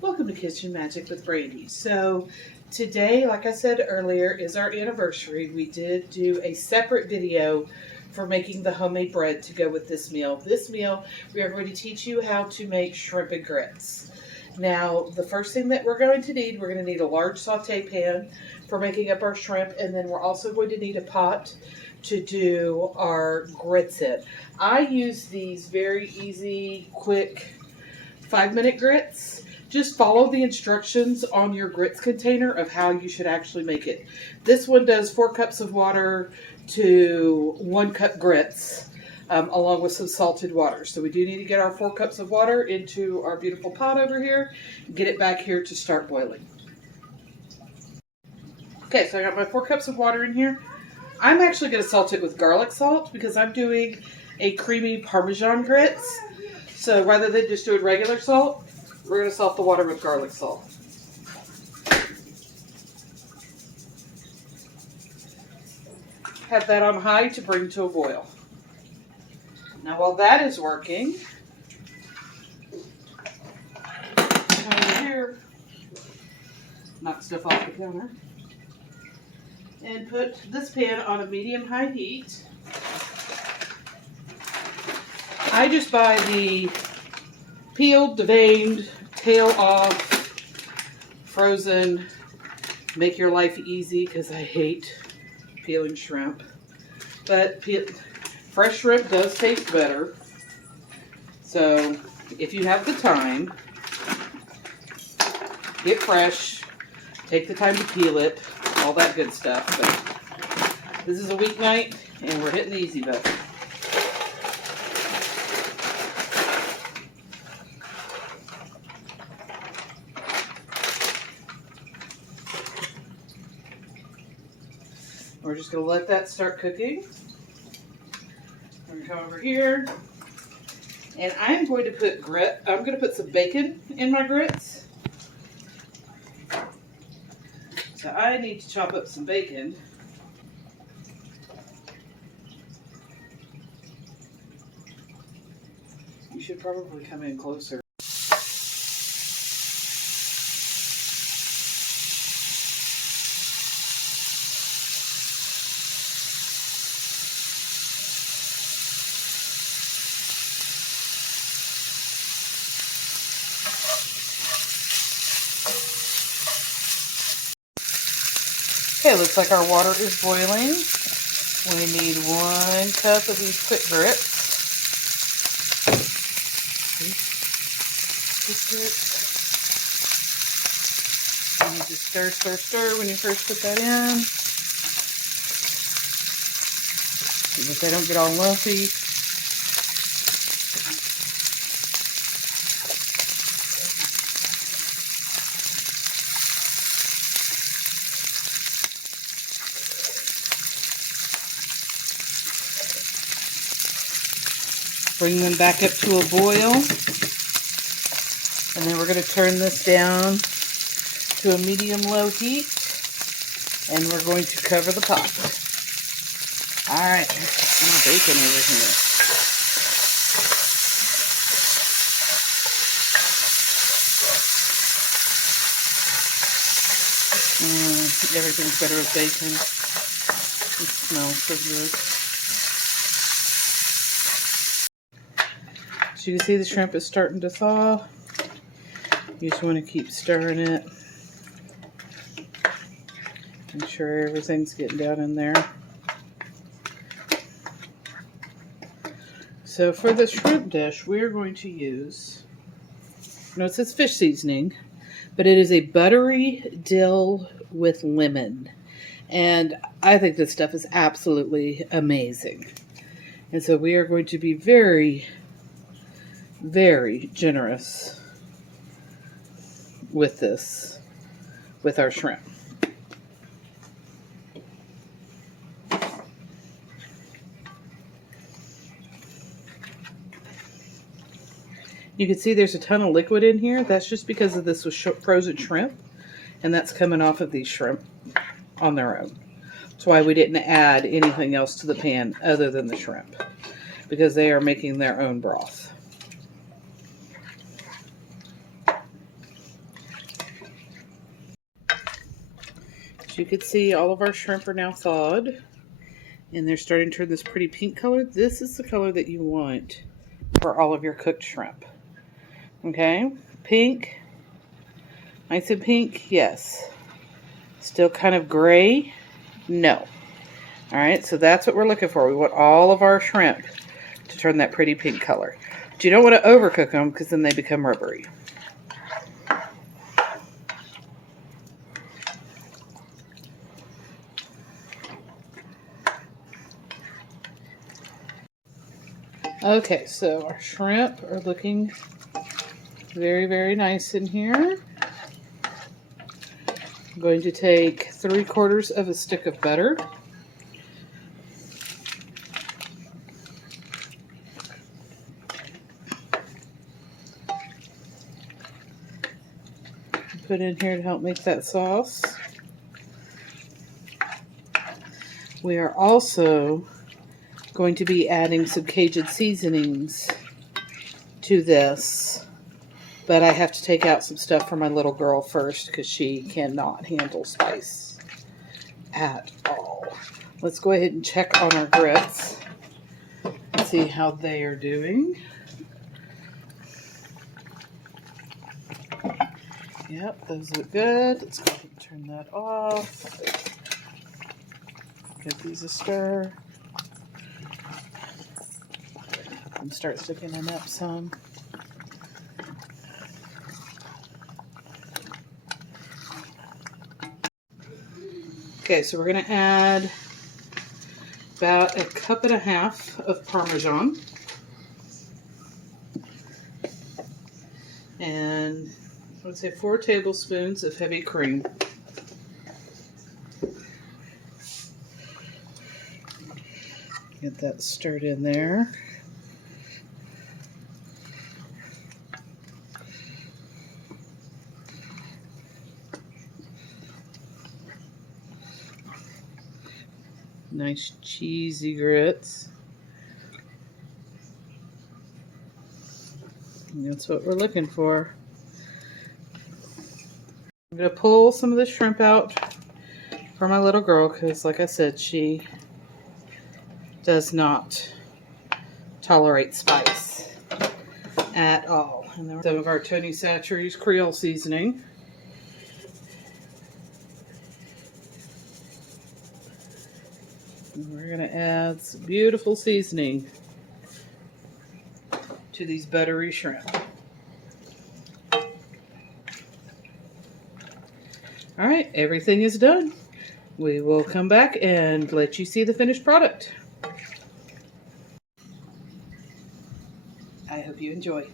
Welcome to Kitchen Magic with Brandy. So today, like I said earlier, is our anniversary. We did do a separate video for making the homemade bread to go with this meal. This meal, we are going to teach you how to make shrimp and grits. Now, the first thing that we're going to need a large saute pan for making up our shrimp, and then we're also going to need a pot to do our grits in. I use these very easy, quick 5-minute grits. Just follow the instructions on your grits container of how you should actually make it. This one does 4 cups of water to 1 cup grits, along with some salted water. So we do need to get our 4 cups of water into our beautiful pot over here, get it back here to start boiling. Okay, so I got my 4 cups of water in here. I'm actually going to salt it with garlic salt because I'm doing a creamy Parmesan grits. So rather than just doing regular salt, we're going to salt the water with garlic salt. Have that on high to bring to a boil. Now while that is working, come over here, knock stuff off the counter, and put this pan on a medium-high heat. I just buy the peeled, deveined, tail off, frozen, make your life easy because I hate peeling shrimp. But fresh shrimp does taste better. So if you have the time, get fresh, take the time to peel it, all that good stuff. But this is a weeknight and we're hitting the easy button. We're just going to let that start cooking. I'm going to come over here, and I'm going to put some bacon in my grits. So I need to chop up some bacon. You should probably come in closer. Okay, looks like our water is boiling. We need 1 cup of these quick grits. You need to stir when you first put that in. See that they don't get all lumpy. Bring them back up to a boil, and then we're going to turn this down to a medium-low heat, and we're going to cover the pot. Alright, some bacon over here. Everything's better with bacon. It smells so good. So you can see the shrimp is starting to thaw. You just want to keep stirring it. Make sure everything's getting down in there. So for the shrimp dish, we're going to use, it says fish seasoning, but it is a buttery dill with lemon. And I think this stuff is absolutely amazing. And so we are going to be very, very generous with this, with our shrimp. You can see there's a ton of liquid in here. That's just because of this was frozen shrimp, and that's coming off of these shrimp on their own. That's why we didn't add anything else to the pan other than the shrimp, because they are making their own broth. you can see, all of our shrimp are now thawed. And they're starting to turn this pretty pink color. This is the color that you want for all of your cooked shrimp. Okay, pink. Nice and pink, yes. Still kind of gray, no. All right, so that's what we're looking for. We want all of our shrimp to turn that pretty pink color. But you don't want to overcook them because then they become rubbery. Okay, so our shrimp are looking very, very nice in here. I'm going to take 3/4 of a stick of butter. Put in here to help make that sauce. We are also going to be adding some Cajun seasonings to this, but I have to take out some stuff for my little girl first because she cannot handle spice at all. Let's go ahead and check on our grits and see how they are doing. Yep, those look good. Let's go ahead and turn that off. Give these a stir. And start sticking them up some. Okay, so we're going to add about 1.5 cups of Parmesan. And I would say 4 tablespoons of heavy cream. Get that stirred in there. Nice cheesy grits. And that's what we're looking for. I'm going to pull some of the shrimp out for my little girl because, like I said, she does not tolerate spice at all. And then some of our Tony Chachere's Creole seasoning. And we're going to add some beautiful seasoning to these buttery shrimp. All right, everything is done. We will come back and let you see the finished product. I hope you enjoy.